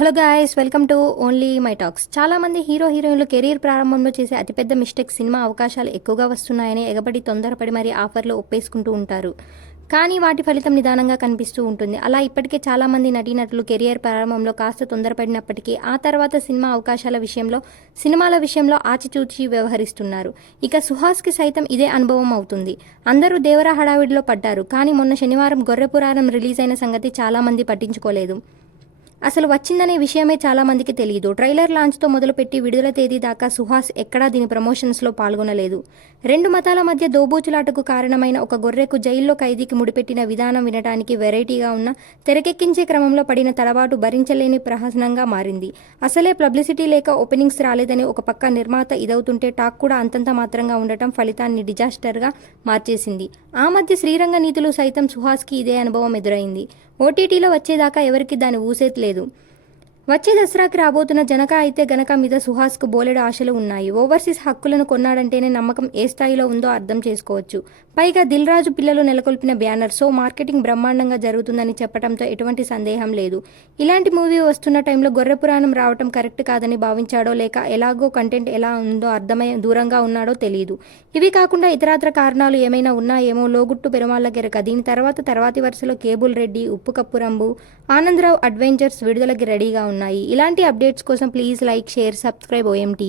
Hello guys, welcome to only my talks. చాలామంది హీరోయిన్లు career ప్రారంభంలో చేసే అతిపెద్ద మిస్టేక్ సినిమా అవకాశాలు ఎక్కువగా వస్తున్నాయని ఎగబడి తొందరపడి మరీ ఆఫర్లు ఒప్పేసుకుంటూ ఉంటారు. కానీ వాటి ఫలితం నిదానంగా కనిపిస్తూ ఉంటుంది. అలా ఇప్పటికే చాలామంది నటీనటులు కెరియర్ ప్రారంభంలో కాస్త తొందరపడినప్పటికీ ఆ తర్వాత సినిమాల విషయంలో ఆచితూచి వ్యవహరిస్తున్నారు. ఇక సుహాస్కి సైతం ఇదే అనుభవం అవుతుంది. అందరూ దేవరా హడావిడిలో పడ్డారు. కానీ మొన్న శనివారం గొర్రెపురాణం రిలీజ్ అయిన సంగతి చాలామంది పట్టించుకోలేదు. అసలు వచ్చిందనే విషయమే చాలామందికి తెలియదు. ట్రైలర్ లాంచ్తో మొదలుపెట్టి విడుదల తేదీ దాకా సుహాస్ ఎక్కడా దీని ప్రమోషన్స్లో పాల్గొనలేదు. రెండు మతాల మధ్య దోబూచులాటకు కారణమైన ఒక గొర్రెకు జైల్లో ఖైదీకి ముడిపెట్టిన విధానం వినడానికి వెరైటీగా ఉన్న తెరకెక్కించే క్రమంలో పడిన తడబాటు భరించలేని ప్రహసనంగా మారింది. అసలే పబ్లిసిటీ లేక ఓపెనింగ్స్ రాలేదని ఒక పక్క నిర్మాత ఇదవుతుంటే టాక్ కూడా అంతంత మాత్రంగా ఉండటం ఫలితాన్ని డిజాస్టర్గా మార్చేసింది. ఆ మధ్య శ్రీరంగ నీతులు సైతం సుహాస్కి ఇదే అనుభవం ఎదురైంది. ఓటీటీలో వచ్చేదాకా ఎవరికి దాని ఊసేది లేదు. వచ్చే దసరాకి రాబోతున్న జనక అయితే గనక మీద సుహాస్కు బోలెడు ఆశలు ఉన్నాయి. ఓవర్సీస్ హక్కులను కొన్నాడంటేనే నమ్మకం ఏ స్థాయిలో ఉందో అర్థం చేసుకోవచ్చు. పైగా దిల్ రాజు పిల్లలు నెలకొల్పిన బ్యానర్, సో మార్కెటింగ్ బ్రహ్మాండంగా జరుగుతుందని చెప్పడంతో ఎటువంటి సందేహం లేదు. ఇలాంటి మూవీ వస్తున్న టైంలో గొర్రెపురాణం రావటం కరెక్ట్ కాదని భావించాడో లేక ఎలాగో కంటెంట్ ఎలా ఉందో అర్థమై దూరంగా ఉన్నాడో తెలియదు. ఇవి కాకుండా ఇతరాత్ర కారణాలు ఏమైనా ఉన్నాయేమో లోగుట్టు పెరుమాళ్ళ గెరక. దీని తర్వాతి వరుసలో కేబుల్ రెడ్డి, ఉప్పు కప్పు రంబు, ఆనందరావు అడ్వెంచర్స్ విడుదలకి రెడీగా ఉన్నాయి. ఇలాంటి అప్డేట్స్ కోసం please like, share, subscribe OMT.